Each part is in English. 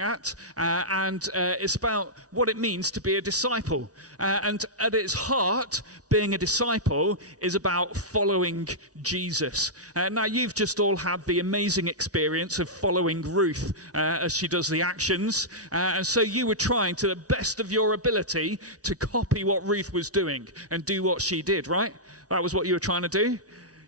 At and it's about what it means to be a disciple, and at its heart, being a disciple is about following Jesus. Now you've just all had the amazing experience of following Ruth as she does the actions, and so you were trying to the best of your ability to copy what Ruth was doing and do what she did, right? That was what you were trying to do.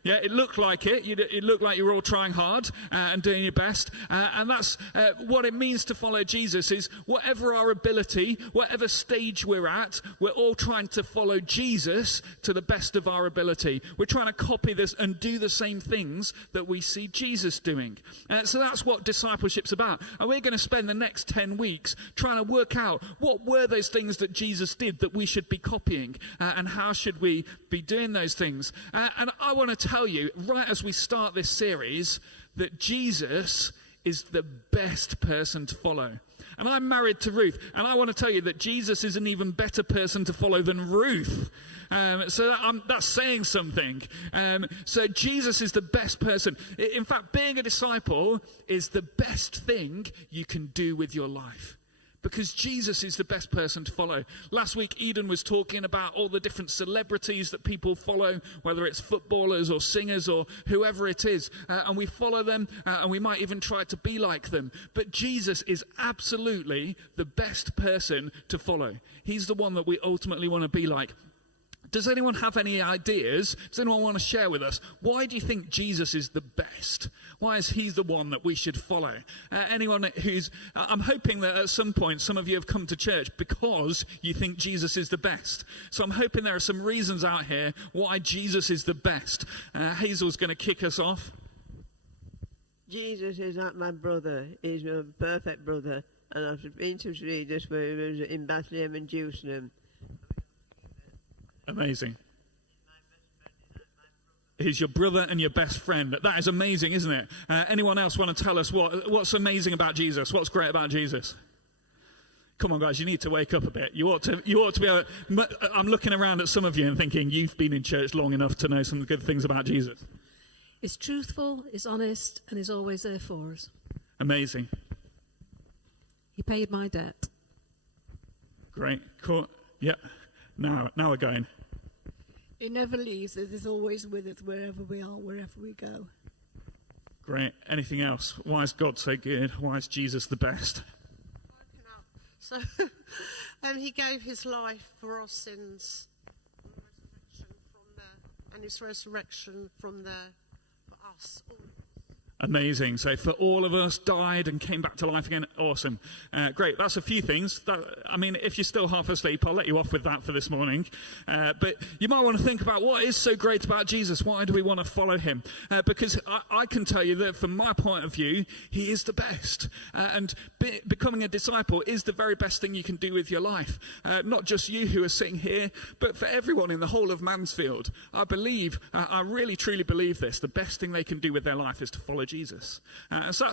Yeah, it looked like it. It looked like you were all trying hard and doing your best. And that's what it means to follow Jesus is whatever our ability, whatever stage we're at, we're all trying to follow Jesus to the best of our ability. We're trying to copy this and do the same things that we see Jesus doing. So that's what discipleship's about. And we're going to spend the next 10 weeks trying to work out what were those things that Jesus did that we should be copying and how should we be doing those things. And I want to tell you, right as we start this series, that Jesus is the best person to follow. And I'm married to Ruth, and I want to tell you that Jesus is an even better person to follow than Ruth. That's saying something. So Jesus is the best person. In fact, being a disciple is the best thing you can do with your life. Because Jesus is the best person to follow. Last week, Eden was talking about all the different celebrities that people follow, whether it's footballers or singers or whoever it is. And we follow them, and we might even try to be like them. But Jesus is absolutely the best person to follow. He's the one that we ultimately want to be like. Does anyone have any ideas? Does anyone want to share with us? Why do you think Jesus is the best? Why is he the one that we should follow? Anyone who's... I'm hoping that at some point some of you have come to church because you think Jesus is the best. So I'm hoping there are some reasons out here why Jesus is the best. Hazel's going to kick us off. Jesus is like my brother. He's my perfect brother. And I've been to see this where he was in Bethlehem and Jerusalem. Amazing. He's your brother and your best friend. That is amazing, isn't it? Anyone else want to tell us what's amazing about Jesus? What's great about Jesus? Come on, guys, you need to wake up a bit. You ought to be able to, I'm looking around at some of you and thinking you've been in church long enough to know some good things about Jesus. He's truthful, he's honest, and he's always there for us. Amazing. He paid my debt. Great. Cool. Yeah. Now we're going. He never leaves us. He's always with us wherever we are, wherever we go. Great. Anything else? Why is God so good? Why is Jesus the best? So, he gave his life for our sins, and his resurrection from there for us all. Amazing. So for all of us, died and came back to life again. Awesome. Great. That's a few things. If you're still half asleep, I'll let you off with that for this morning. But you might want to think about what is so great about Jesus. Why do we want to follow him? Because I can tell you that from my point of view, he is the best. And becoming a disciple is the very best thing you can do with your life. Not just you who are sitting here, but for everyone in the whole of Mansfield. I really truly believe this. The best thing they can do with their life is to follow Jesus. So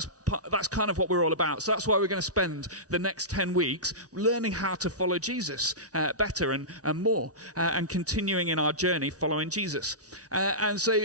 that's kind of what we're all about. So that's why we're going to spend the next 10 weeks learning how to follow Jesus better and more and continuing in our journey following Jesus. So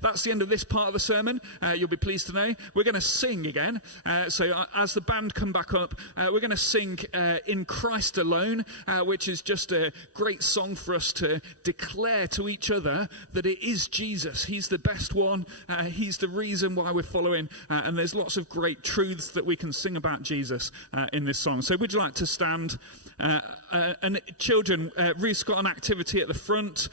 that's the end of this part of the sermon. You'll be pleased to know. We're going to sing again. So as the band come back up, we're going to sing In Christ Alone, which is just a great song for us to declare to each other that it is Jesus. He's the best one. He's the reason why we're following, and there's lots of great truths that we can sing about Jesus in this song. So would you like to stand? And children, Ruth's got an activity at the front,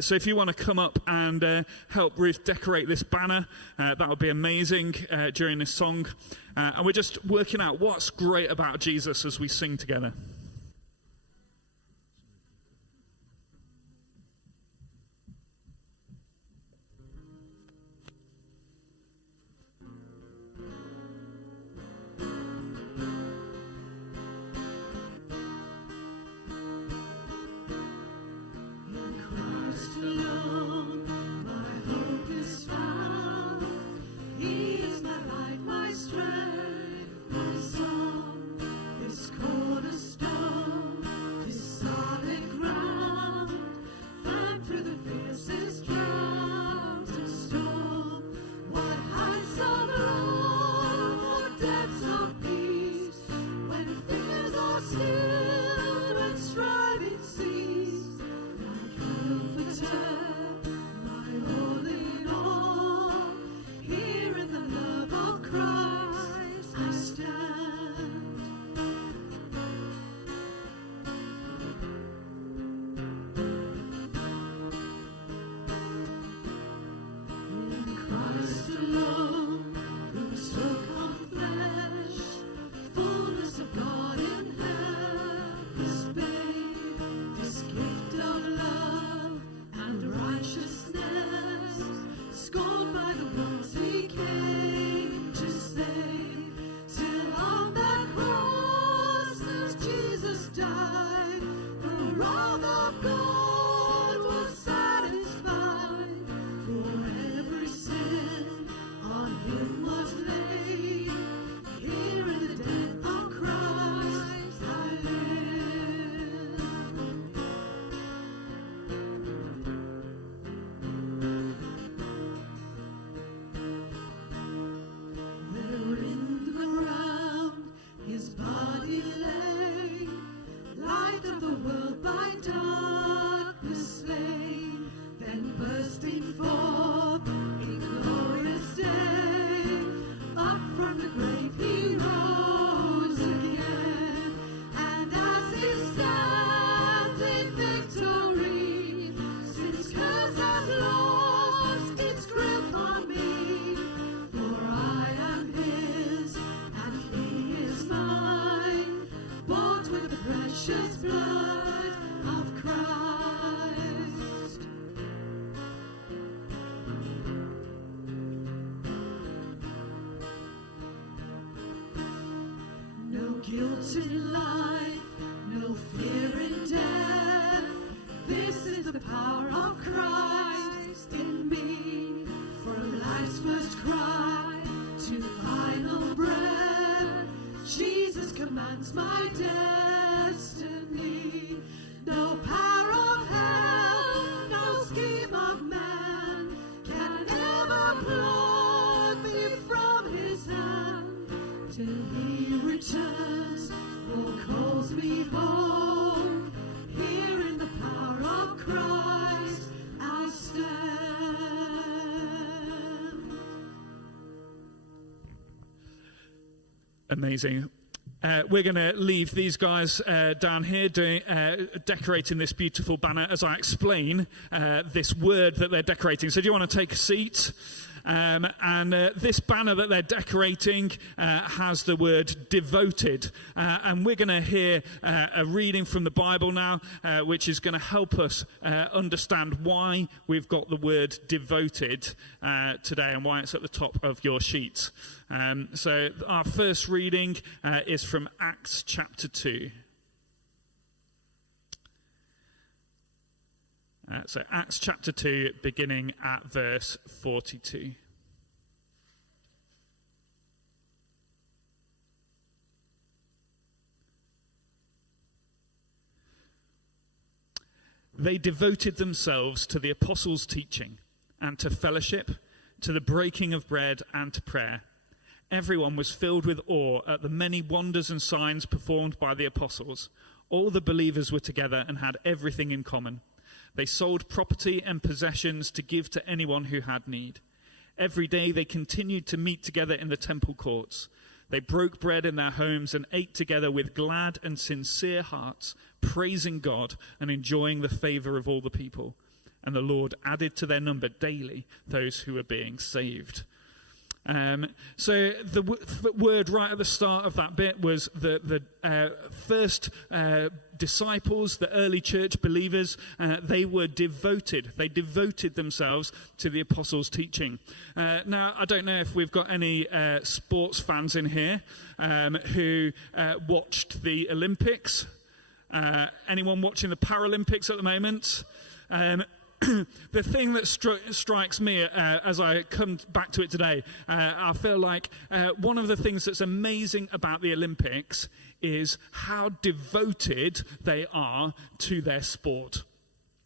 so if you want to come up and help Ruth decorate this banner, that would be amazing during this song. And we're just working out what's great about Jesus as we sing together. Strength, my song, this cornerstone. guilt in life, no fear in death. This is the power of Christ in me. From life's first cry to final breath, Jesus commands my destiny. No power of hell, no scheme of man can ever pluck me from his hand till he returns or calls me home. Here in the power of Christ I'll stand. Amazing. We're going to leave these guys down here decorating this beautiful banner as I explain this word that they're decorating. So do you want to take a seat? This banner that they're decorating has the word devoted. And we're going to hear a reading from the Bible now, which is going to help us understand why we've got the word devoted today and why it's at the top of your sheets. So our first reading is from Acts chapter 2. So Acts chapter 2, beginning at verse 42. They devoted themselves to the apostles' teaching and to fellowship, to the breaking of bread and to prayer. Everyone was filled with awe at the many wonders and signs performed by the apostles. All the believers were together and had everything in common. They sold property and possessions to give to anyone who had need. Every day they continued to meet together in the temple courts. They broke bread in their homes and ate together with glad and sincere hearts, praising God and enjoying the favor of all the people. And the Lord added to their number daily those who were being saved. So the word right at the start of that bit was the first disciples, the early church believers. They were devoted. They devoted themselves to the apostles' teaching. Now, I don't know if we've got any sports fans in here who watched the Olympics. Anyone watching the Paralympics at the moment? The thing that strikes me as I come back to it today, I feel like one of the things that's amazing about the Olympics is how devoted they are to their sport.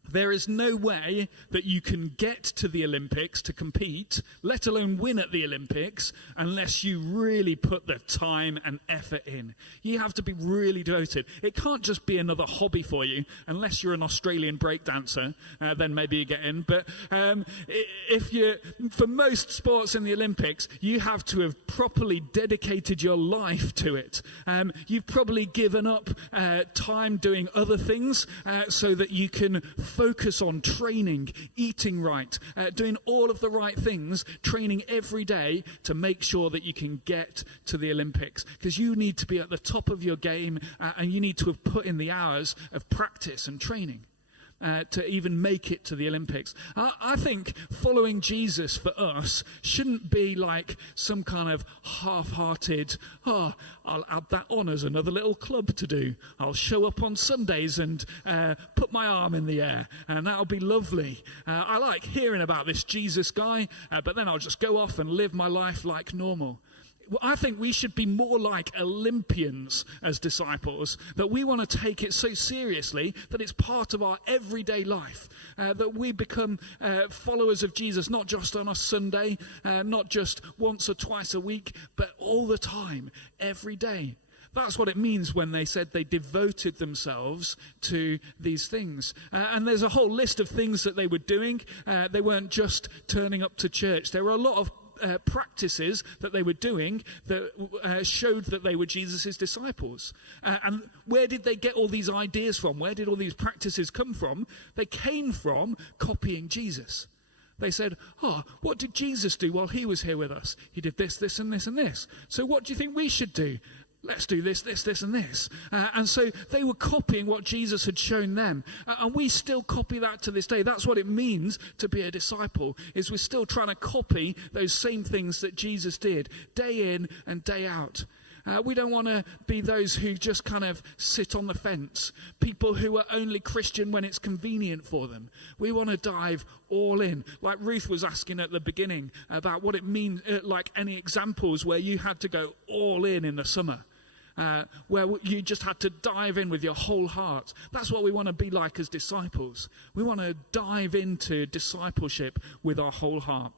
There is no way that you can get to the Olympics to compete, let alone win at the Olympics, unless you really put the time and effort in. You have to be really devoted. It can't just be another hobby for you, unless you're an Australian breakdancer, then maybe you get in. But for most sports in the Olympics, you have to have properly dedicated your life to it. You've probably given up time doing other things so that you can focus on training, eating right, doing all of the right things, training every day to make sure that you can get to the Olympics. Because you need to be at the top of your game and you need to have put in the hours of practice and training to even make it to the Olympics. I think following Jesus for us shouldn't be like some kind of half-hearted, I'll add that on as another little club to do. I'll show up on Sundays and put my arm in the air, and that'll be lovely. I like hearing about this Jesus guy, but then I'll just go off and live my life like normal. I think we should be more like Olympians as disciples, that we want to take it so seriously that it's part of our everyday life, that we become followers of Jesus, not just on a Sunday, not just once or twice a week, but all the time, every day. That's what it means when they said they devoted themselves to these things. And there's a whole list of things that they were doing. They weren't just turning up to church. There were a lot of practices that they were doing that showed that they were Jesus' disciples. And where did they get all these ideas from? Where did all these practices come from? They came from copying Jesus. They said, what did Jesus do while he was here with us? He did this, this, and this, and this. So what do you think we should do? Let's do this, this, this, and this. And so they were copying what Jesus had shown them. And we still copy that to this day. That's what it means to be a disciple, is we're still trying to copy those same things that Jesus did, day in and day out. We don't want to be those who just kind of sit on the fence, people who are only Christian when it's convenient for them. We want to dive all in. Like Ruth was asking at the beginning about what it means, like any examples where you had to go all in the summer. Where you just had to dive in with your whole heart. That's what we want to be like as disciples. We want to dive into discipleship with our whole heart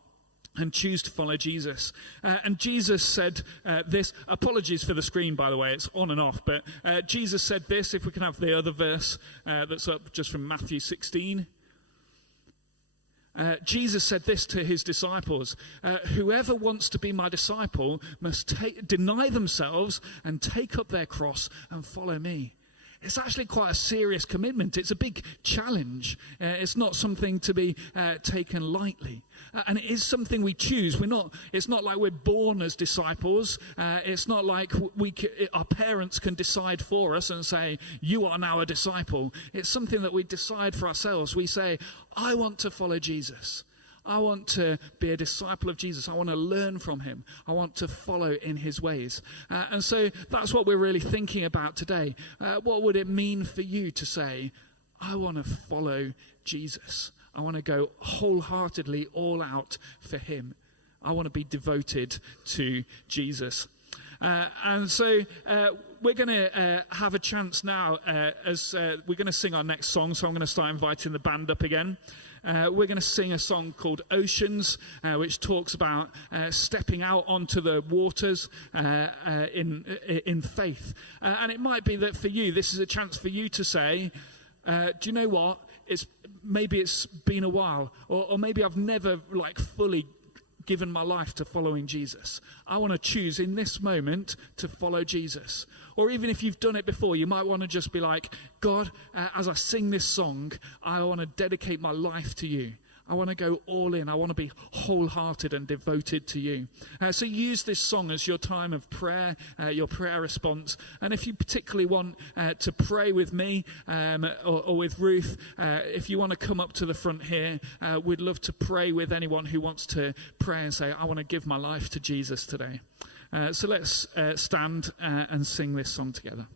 and choose to follow Jesus. And Jesus said this. Apologies for the screen, by the way, it's on and off. But Jesus said this, if we can have the other verse that's up just from Matthew 16. Jesus said this to his disciples, whoever wants to be my disciple must deny themselves and take up their cross and follow me. It's actually quite a serious commitment. It's a big challenge. It's not something to be taken lightly. And it is something we choose. It's not like we're born as disciples. It's not like our parents can decide for us and say, you are now a disciple. It's something that we decide for ourselves. We say, I want to follow Jesus. I want to be a disciple of Jesus. I want to learn from him. I want to follow in his ways. And so that's what we're really thinking about today. What would it mean for you to say, I want to follow Jesus? I want to go wholeheartedly all out for him. I want to be devoted to Jesus. And so we're going to have a chance now as we're going to sing our next song. So I'm going to start inviting the band up again. We're going to sing a song called Oceans, which talks about stepping out onto the waters in faith. And it might be that for you, this is a chance for you to say, do you know what? Maybe it's been a while, or maybe I've never fully given my life to following Jesus. I want to choose in this moment to follow Jesus. Or even if you've done it before, you might want to just be like, God, as I sing this song, I want to dedicate my life to you. I want to go all in. I want to be wholehearted and devoted to you. So use this song as your time of prayer, your prayer response. And if you particularly want to pray with me or with Ruth, if you want to come up to the front here, we'd love to pray with anyone who wants to pray and say, I want to give my life to Jesus today. So let's stand and sing this song together.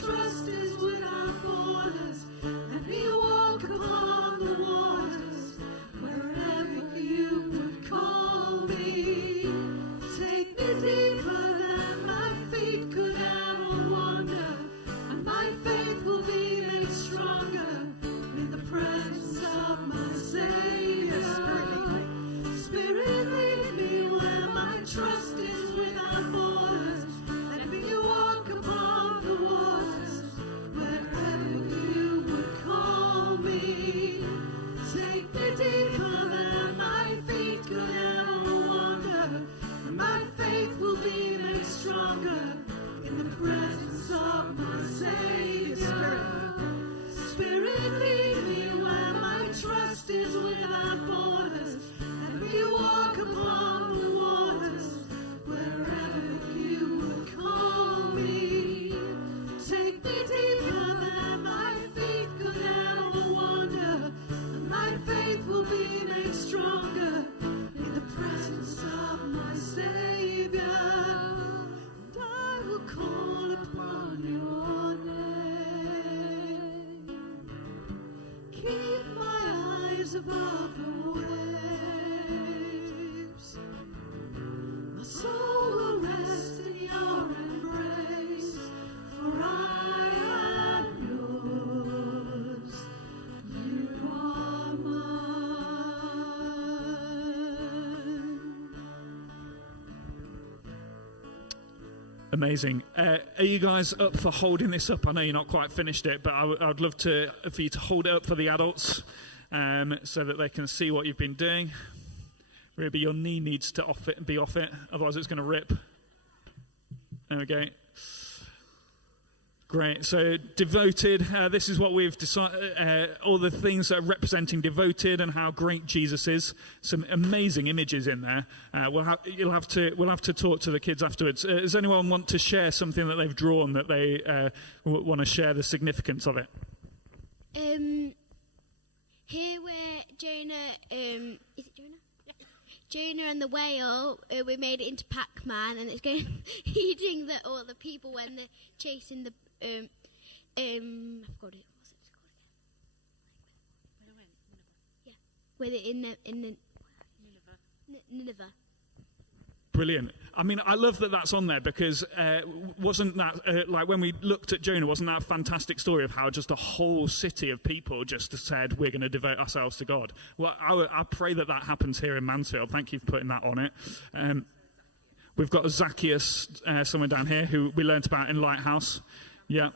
Trust is without borders, and we walk upon the water. above the waves. My soul will rest in your embrace, for I am yours. You are mine. Amazing. Are you guys up for holding this up? I know you're not quite finished it, but I'd love for you to hold it up for the adults so that they can see what you've been doing. Ruby, your knee needs to be off it, otherwise it's going to rip. There we go. Great. So devoted, this is what we've decided, all the things that are representing devoted and how great Jesus is. Some amazing images in there. We'll have to talk to the kids afterwards. Does anyone want to share something that they've drawn that they want to share the significance of it? Here where Jonah, is it Jonah? Yeah. Jonah and the whale, we made it into Pac-Man, and it's going eating all the people when they're chasing the I forgot it. What's it called again? Yeah, with it in Nineveh. Brilliant. I mean, I love that that's on there because wasn't that, like when we looked at Jonah, wasn't that a fantastic story of how just a whole city of people just said, we're going to devote ourselves to God? Well, I pray that happens here in Mansfield. Thank you for putting that on it. We've got Zacchaeus somewhere down here who we learnt about in Lighthouse. Yeah.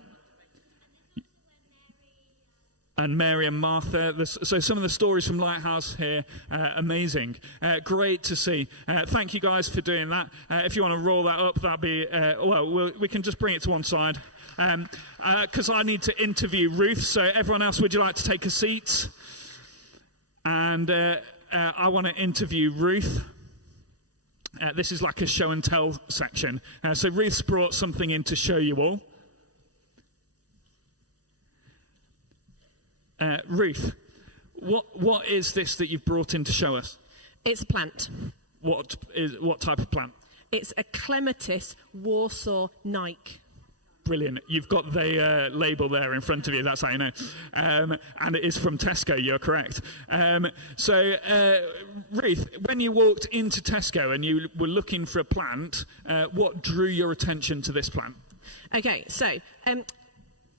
And Mary and Martha. So some of the stories from Lighthouse here, amazing. Great to see. Thank you guys for doing that. If you want to roll that up, that'd be, we can just bring it to one side. Because I need to interview Ruth. So everyone else, would you like to take a seat? And I want to interview Ruth. This is like a show and tell section. So Ruth's brought something in to show you all. Ruth, what is this that you've brought in to show us? It's a plant. What type of plant? It's a clematis Warsaw Nike. Brilliant. You've got the label there in front of you. That's how you know. And it is from Tesco. You're correct. Ruth, when you walked into Tesco and you were looking for a plant, what drew your attention to this plant? Okay, so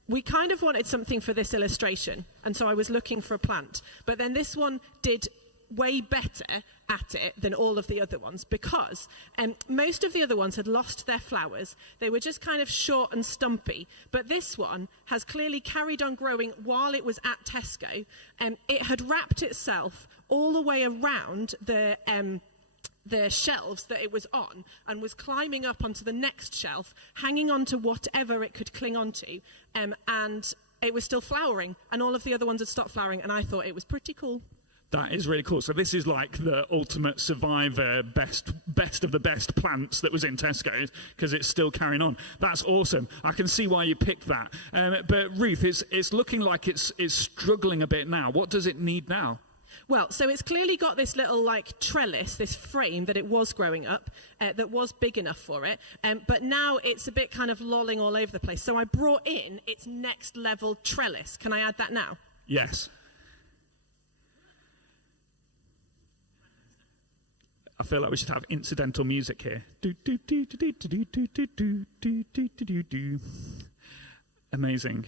we kind of wanted something for this illustration, and so I was looking for a plant. But then this one did way better at it than all of the other ones because most of the other ones had lost their flowers. They were just kind of short and stumpy. But this one has clearly carried on growing while it was at Tesco. It had wrapped itself all the way around the shelves that it was on and was climbing up onto the next shelf, hanging on to whatever it could cling onto, and it was still flowering, and all of the other ones had stopped flowering, and I thought it was pretty cool. That is really cool. So this is like the ultimate survivor, best of the best plants that was in Tesco because it's still carrying on. That's awesome. I can see why you picked that. But Ruth, it's looking like it's struggling a bit now. What does it need now? Well, so it's clearly got this little like trellis, this frame that it was growing up, that was big enough for it. But now it's a bit kind of lolling all over the place. So I brought in its next level trellis. Can I add that now? Yes. I feel like we should have incidental music here. Amazing.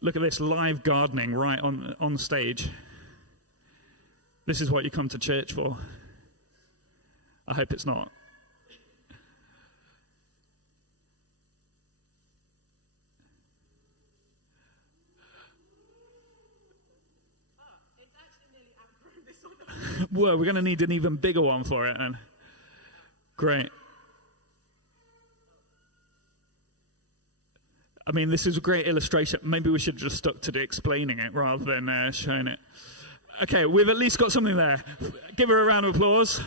Look at this live gardening right on stage. This is what you come to church for. I hope it's not. Whoa, we're going to need an even bigger one for it. And great. I mean, this is a great illustration. Maybe we should have just stuck to explaining it rather than showing it. Okay, we've at least got something there. Give her a round of applause.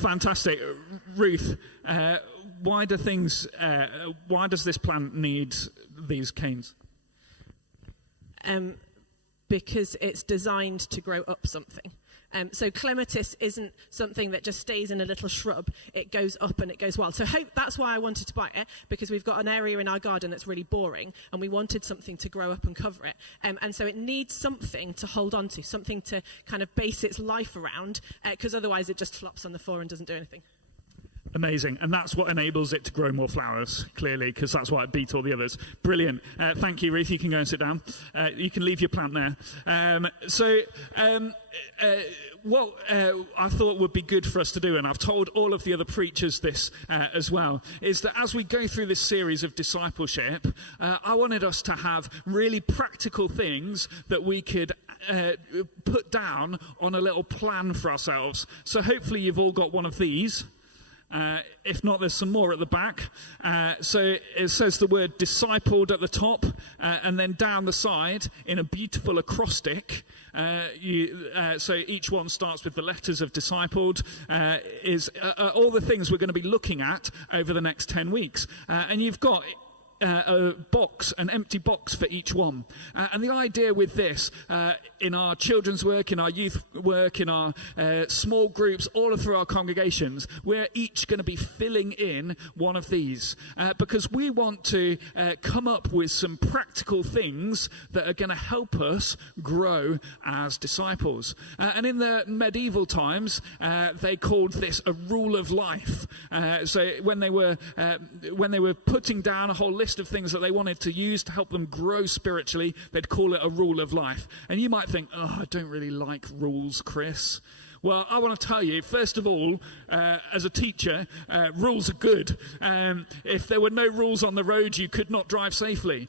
Fantastic. Ruth, why does this plant need these canes? Because it's designed to grow up something. So clematis isn't something that just stays in a little shrub. It goes up and it goes wild. So that's why I wanted to buy it, because we've got an area in our garden that's really boring, and we wanted something to grow up and cover it. And so it needs something to hold on to, something to kind of base its life around, because otherwise it just flops on the floor and doesn't do anything. Amazing. And that's what enables it to grow more flowers, clearly, because that's why it beat all the others. Brilliant. Thank you, Ruth. You can go and sit down. You can leave your plant there. What I thought would be good for us to do, and I've told all of the other preachers this as well, is that as we go through this series of discipleship, I wanted us to have really practical things that we could put down on a little plan for ourselves. So hopefully you've all got one of these. If not, there's some more at the back. So it says the word discipled at the top, and then down the side in a beautiful acrostic. So each one starts with the letters of discipled, is all the things we're going to be looking at over the next 10 weeks. And you've got an empty box for each one. And the idea with this, in our children's work, in our youth work, in our small groups, all through our congregations, we're each going to be filling in one of these. Because we want to come up with some practical things that are going to help us grow as disciples. And in the medieval times, they called this a rule of life. So when they were putting down a whole list of things that they wanted to use to help them grow spiritually, they'd call it a rule of life. And you might think, I don't really like rules, Chris. Well, I want to tell you, first of all, as a teacher, rules are good. If there were no rules on the road, you could not drive safely.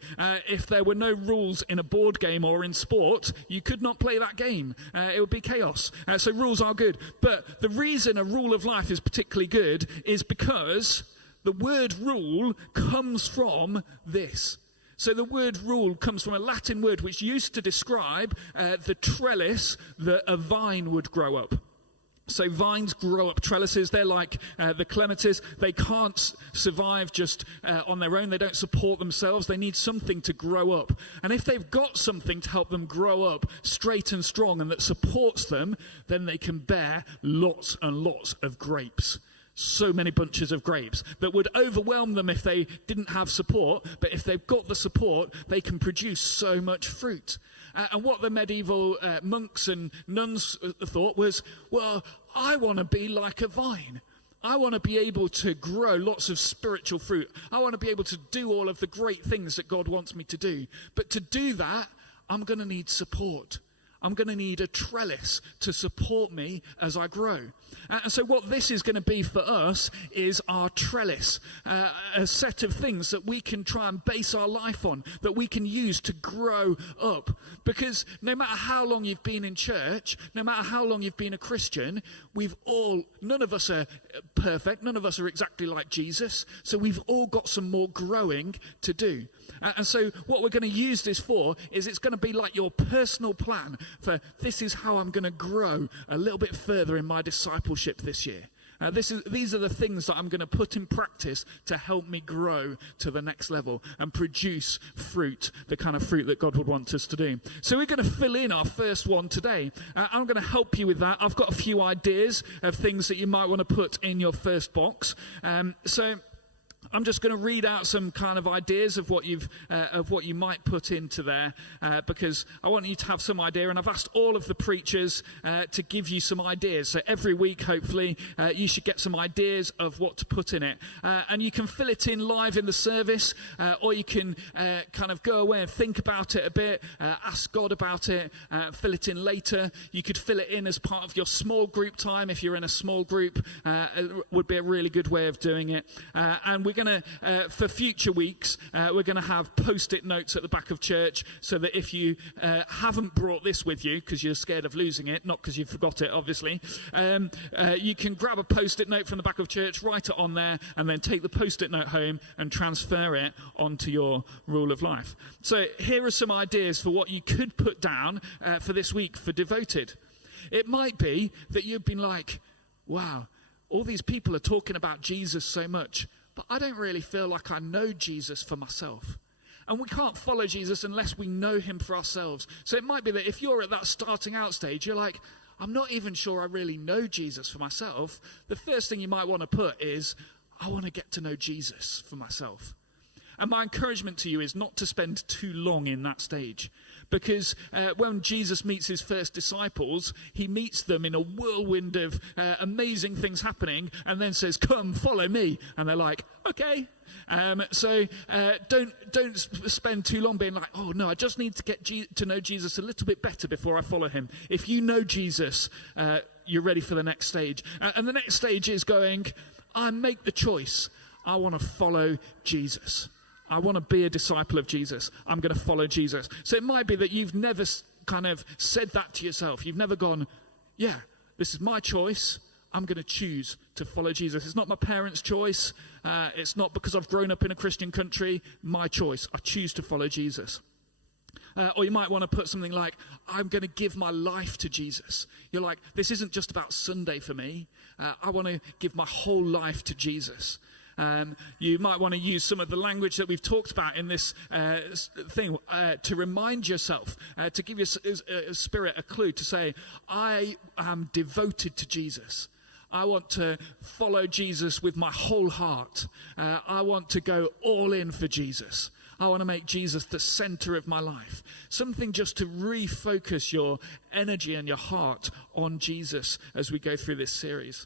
If there were no rules in a board game or in sport, you could not play that game. It would be chaos. So rules are good. But the reason a rule of life is particularly good is because the word rule comes from this. So the word rule comes from a Latin word which used to describe the trellis that a vine would grow up. So vines grow up trellises. They're like the clematis. They can't survive just on their own. They don't support themselves. They need something to grow up. And if they've got something to help them grow up straight and strong and that supports them, then they can bear lots and lots of grapes. So many bunches of grapes that would overwhelm them if they didn't have support. But if they've got the support, they can produce so much fruit. And what the medieval monks and nuns thought was, well, I want to be like a vine. I want to be able to grow lots of spiritual fruit. I want to be able to do all of the great things that God wants me to do. But to do that, I'm going to need support. I'm going to need a trellis to support me as I grow. And so what this is going to be for us is our trellis, a set of things that we can try and base our life on, that we can use to grow up. Because no matter how long you've been in church, no matter how long you've been a Christian, none of us are perfect, none of us are exactly like Jesus, so we've all got some more growing to do. And so what we're going to use this for is it's going to be like your personal plan for this is how I'm going to grow a little bit further in my discipleship this year. These are the things that I'm going to put in practice to help me grow to the next level and produce fruit, the kind of fruit that God would want us to do. So we're going to fill in our first one today. I'm going to help you with that. I've got a few ideas of things that you might want to put in your first box. So I'm just going to read out some kind of ideas of what you might put into there, because I want you to have some idea. And I've asked all of the preachers to give you some ideas. So every week, hopefully, you should get some ideas of what to put in it. And you can fill it in live in the service, or you can kind of go away and think about it a bit, ask God about it, fill it in later. You could fill it in as part of your small group time if you're in a small group. It would be a really good way of doing it. And we're going to, for future weeks, we're going to have post-it notes at the back of church so that if you haven't brought this with you because you're scared of losing it, not because you forgot it, obviously, you can grab a post-it note from the back of church, write it on there, and then take the post-it note home and transfer it onto your rule of life. So here are some ideas for what you could put down for this week for Devoted. It might be that you've been like, wow, all these people are talking about Jesus so much, but I don't really feel like I know Jesus for myself. And we can't follow Jesus unless we know him for ourselves. So it might be that if you're at that starting out stage, you're like, I'm not even sure I really know Jesus for myself, the first thing you might want to put is, I want to get to know Jesus for myself. And my encouragement to you is not to spend too long in that stage. Because when Jesus meets his first disciples, he meets them in a whirlwind of amazing things happening and then says, come, follow me. And they're like, okay. So don't spend too long being like, oh no, I just need to get to know Jesus a little bit better before I follow him. If you know Jesus, you're ready for the next stage. And the next stage is going, I make the choice. I want to follow Jesus. I want to be a disciple of Jesus. I'm going to follow Jesus. So it might be that you've never kind of said that to yourself. You've never gone, yeah, this is my choice. I'm going to choose to follow Jesus. It's not my parents' choice. It's not because I've grown up in a Christian country. My choice. I choose to follow Jesus. Or you might want to put something like, I'm going to give my life to Jesus. You're like, this isn't just about Sunday for me. I want to give my whole life to Jesus. You might want to use some of the language that we've talked about in this thing to remind yourself, to give your spirit a clue to say, I am devoted to Jesus. I want to follow Jesus with my whole heart. I want to go all in for Jesus. I want to make Jesus the center of my life. Something just to refocus your energy and your heart on Jesus as we go through this series.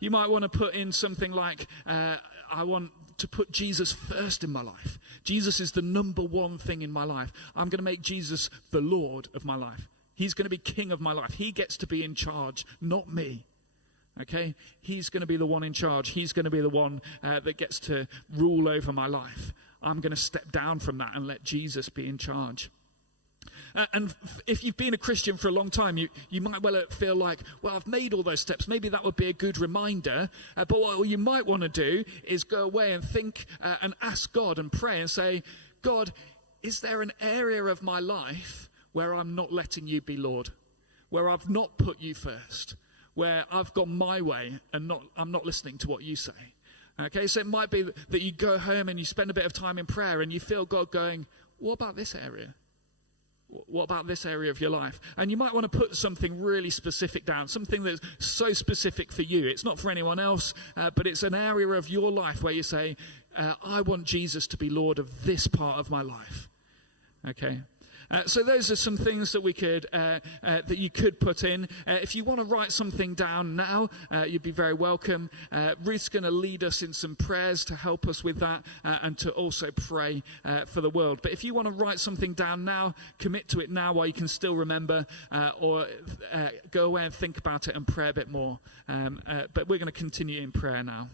You might want to put in something like, I want to put Jesus first in my life. Jesus is the number one thing in my life. I'm going to make Jesus the Lord of my life. He's going to be king of my life. He gets to be in charge, not me. Okay? He's going to be the one in charge. He's going to be the one that gets to rule over my life. I'm going to step down from that and let Jesus be in charge. And if you've been a Christian for a long time, you might well feel like, well, I've made all those steps. Maybe that would be a good reminder. But what you might want to do is go away and think and ask God and pray and say, God, is there an area of my life where I'm not letting you be Lord? Where I've not put you first? Where I've gone my way and I'm not listening to what you say? Okay, so it might be that you go home and you spend a bit of time in prayer and you feel God going, what about this area? What about this area of your life? And you might want to put something really specific down, something that's so specific for you. It's not for anyone else, but it's an area of your life where you say, I want Jesus to be Lord of this part of my life. Okay. So those are some things that we could that you could put in. If you want to write something down now, you'd be very welcome. Ruth's going to lead us in some prayers to help us with that and to also pray for the world. But if you want to write something down now, commit to it now while you can still remember, or go away and think about it and pray a bit more. But we're going to continue in prayer now.